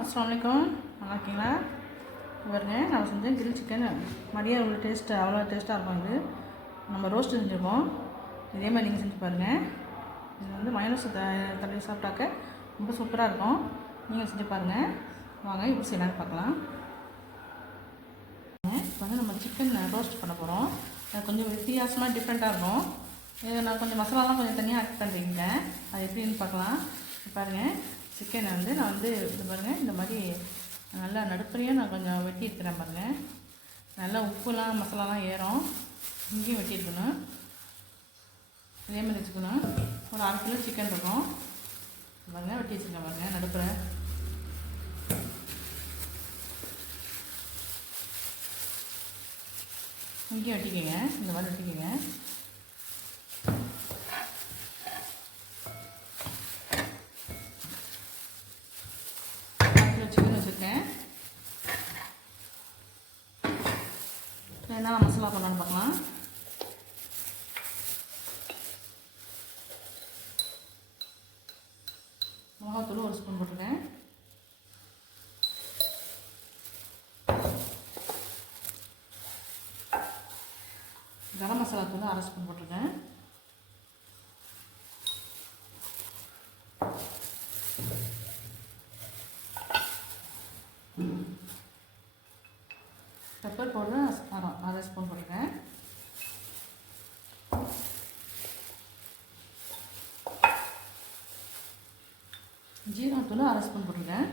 அஸ்ஸலாமு அலைக்கும். நல்லா இருக்கீங்களா? பாருங்க, நான் செஞ்சேன் கிரில் சிக்கன். மதியம் உள்ள டேஸ்ட்டு அவ்வளோ டேஸ்ட்டாக இருக்கும். இது நம்ம ரோஸ்ட்டு செஞ்சுருக்கோம். இதே மாதிரி நீங்கள் செஞ்சு பாருங்கள். இது வந்து மயோனஸ் தடவி சாப்பிட்டாக்க ரொம்ப சூப்பராக இருக்கும். நீங்கள் செஞ்சு பாருங்கள். வாங்க இப்படி செய்யலான்னு பார்க்கலாம். இப்போ வந்து நம்ம சிக்கன் ரோஸ்ட் பண்ண போகிறோம். அது கொஞ்சம் வித்தியாசமாக டிஃப்ரெண்ட்டாக இருக்கும். இதை நான் கொஞ்சம் மசாலாலாம் கொஞ்சம் தனியாக ஆட் பண்ணிருக்கேன். அது எப்படின்னு பார்க்கலாம். பாருங்கள், சிக்கனை வந்து நான் வந்து இது பாருங்கள், இந்த மாதிரி நல்லா நடுப்பறையாக நான் கொஞ்சம் வெட்டி இருக்கிறேன் பாருங்கள். நல்லா உப்புலாம் மசாலாலாம் ஏறும். இங்கேயும் வெட்டி இருக்கணும். இதே மாதிரி வச்சுக்கணும். ஒரு 1/2 கிலோ சிக்கன் இருக்கும் பாருங்கள், வெட்டி வச்சுருக்கேன் பாருங்கள் நடுப்புற. இங்கேயும் வெட்டிக்கோங்க, இந்த மாதிரி வெட்டிக்கோங்க. சிக்கன் வச்சுருக்கேன். என்ன மசாலா பண்ணலான்னு பார்க்கலாம். மிளகாத்தூள் 1 ஸ்பூன் போட்டிருக்கேன். கரம் மசாலா தூள் 1/2 ஸ்பூன் போட்டிருக்கேன். பெப்பர் பவுடர் 1/2 ஸ்பூன் போட்டிருக்கேன். ஜீரகத்தூள் 1/2 ஸ்பூன் போட்டிருக்கேன்.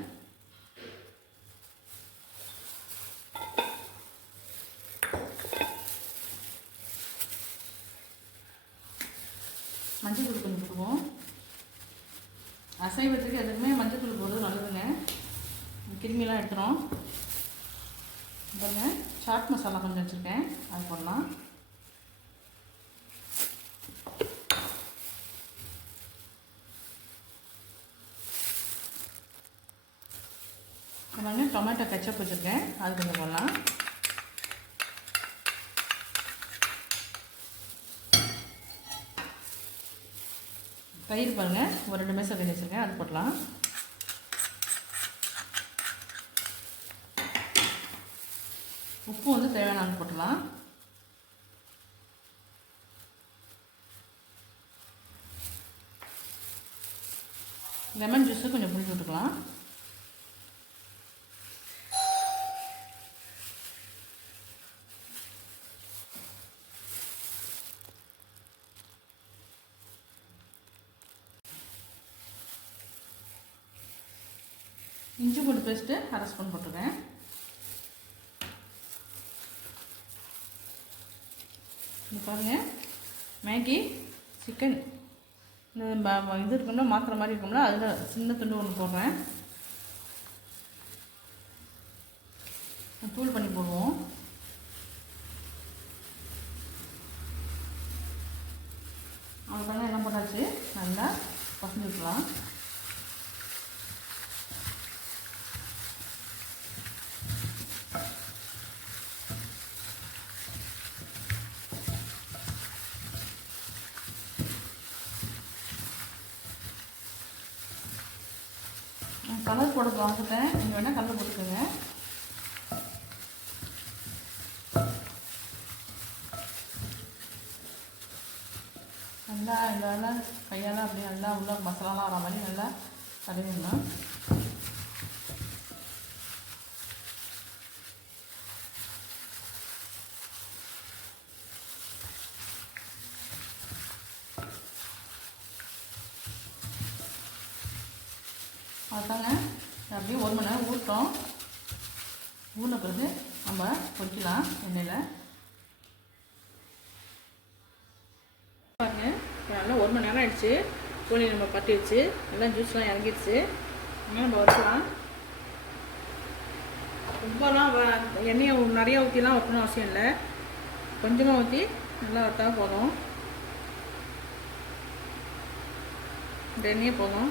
மஞ்சள் தூள் கொஞ்சம் போடுவோம். அசைவத்துக்கு எதுக்குமே மஞ்சள் தூள் போடுறது நல்லதுங்க. கிருமிலாம் எடுத்துரும். பாருங்க, சாட் மசாலா கொஞ்சம் வச்சுருக்கேன், அது போடலாம். பாருங்க, டொமேட்டோ கெச்சப் வச்சுருக்கேன், அது கொஞ்சம் போடலாம். தயிர் பாருங்கள், ஒரு 2 மேசம் தண்ணி வச்சுருக்கேன், அது போடலாம். உப்பு வந்து தேவையான அளவு போட்டுடலாம். லெமன் ஜூஸு கொஞ்சம் புளிஞ்சு விட்டுக்கலாம். இஞ்சி பூண்டு பேஸ்ட்டு 1/2 ஸ்பூன் போட்டுருக்கேன். இது பாருங்கள், மேகி சிக்கன் இந்த இது இருக்கும்ல, மாத்திரை மாதிரி இருக்கும்ல, அதில் சின்ன துண்டு ஒன்று போடுறேன். தூள் பண்ணி போடுவோம். அதுக்காக எல்லாம் போட்டாச்சு, நல்லா பசஞ்சு விட்டுலாம். கலர் போட வாங்கிட்டேன், நீங்கள் வேணால் கலர் போட்டுக்கோங்க. நல்லா இதெல்லாம் கையால் அப்படியே நல்லா உள்ள மசாலாலாம் வர மாதிரி நல்லா தடவிடணும். அதுதாங்க, அப்படியே 1 மணி நேரம் ஊட்டோம். ஊன பிறகு நம்ம பொரிக்கலாம் எண்ணெயில். பாருங்க, நல்லா 1 மணி நேரம் ஆகிடுச்சு. கோழி நம்ம பட்டி வச்சு எல்லாம் ஜூஸ்லாம் இறங்கிடுச்சு. நம்ம வறுக்கலாம். ரொம்பலாம் எண்ணெயை நிறையா ஊற்றிலாம் வைக்கணும் அவசியம் இல்லை. கொஞ்சமாக ஊற்றி நல்லா வறுத்தா போதும். இந்த எண்ணெயே போதும்.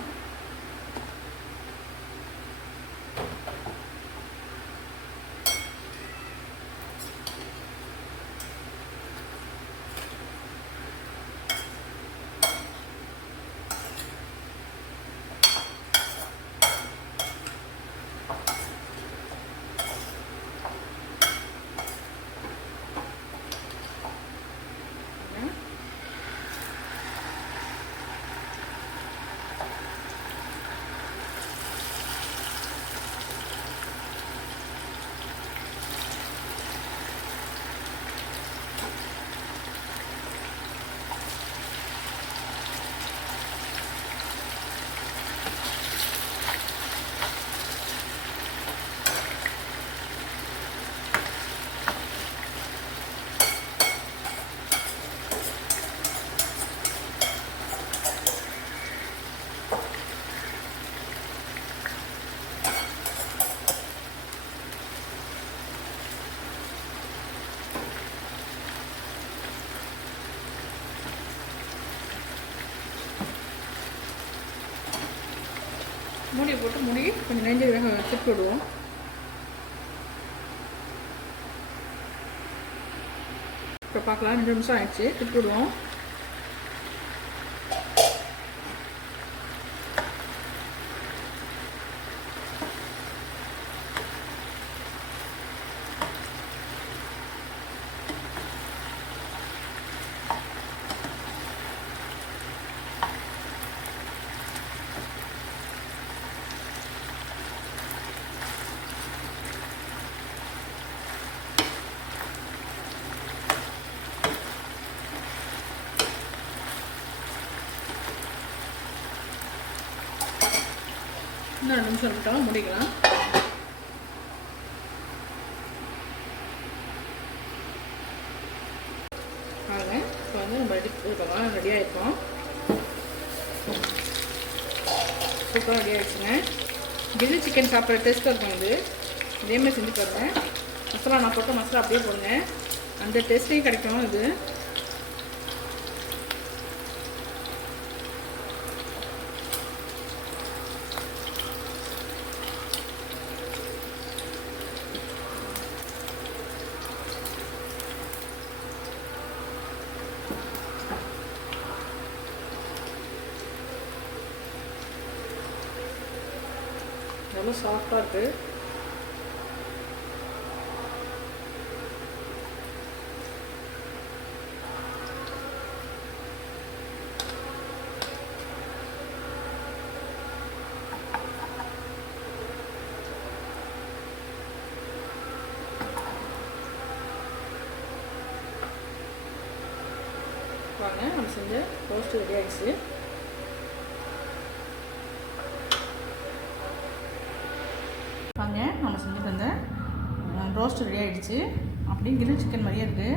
மூடியை போட்டு மூடி கொஞ்சம் நெஞ்சு வேக திருப்பி விடுவோம். இப்போ பார்க்கலாம், 2 நிமிஷம் ஆயிடுச்சு. திருப்பி விடுவோம். இன்னும் 2 நிமிஷம் இருக்கட்டும், முடிக்கலாம். பாருங்க, இப்போ வந்து நம்ம ரெடி ஆகிருக்கோம். சூப்பராக ரெடி ஆகிடுச்சுங்க. கிரில் சிக்கன் சாப்பிட்ற டேஸ்ட்டாக இருக்கும். இது இதேமாதிரி செஞ்சு பாருங்கள். மசாலா நான் போட்ட மசாலா அப்படியே போடுங்க, அந்த டேஸ்ட்டையும் கிடைக்கும். இது நல்லா சாஃப்டாக இருக்குது. வாங்க, நம்ம செஞ்ச ரோஸ்ட்டு ரெடி ஆகிடுச்சு. வாங்க, நம்ம செஞ்சு தந்த ரோஸ்ட் ரெடி ஆகிடுச்சு. அப்படியே கிரில் சிக்கன் மாதிரியே இருக்குது.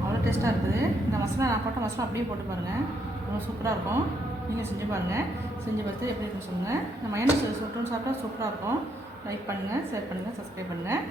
அவ்வளோ டேஸ்ட்டாக இருக்குது. இந்த மசாலா நான் போட்ட மசாலா அப்படியே போட்டு பாருங்கள், ரொம்ப சூப்பராக இருக்கும். நீங்கள் செஞ்சு பாருங்கள். செஞ்சு பார்த்து எப்படி இருக்குன்னு சொல்லுங்கள். இந்த மயோனைஸ் சுட்டுன்னு சாப்பிட்டா சூப்பராக இருக்கும். லைக் பண்ணுங்கள், ஷேர் பண்ணுங்கள், சப்ஸ்கிரைப் பண்ணுங்கள்.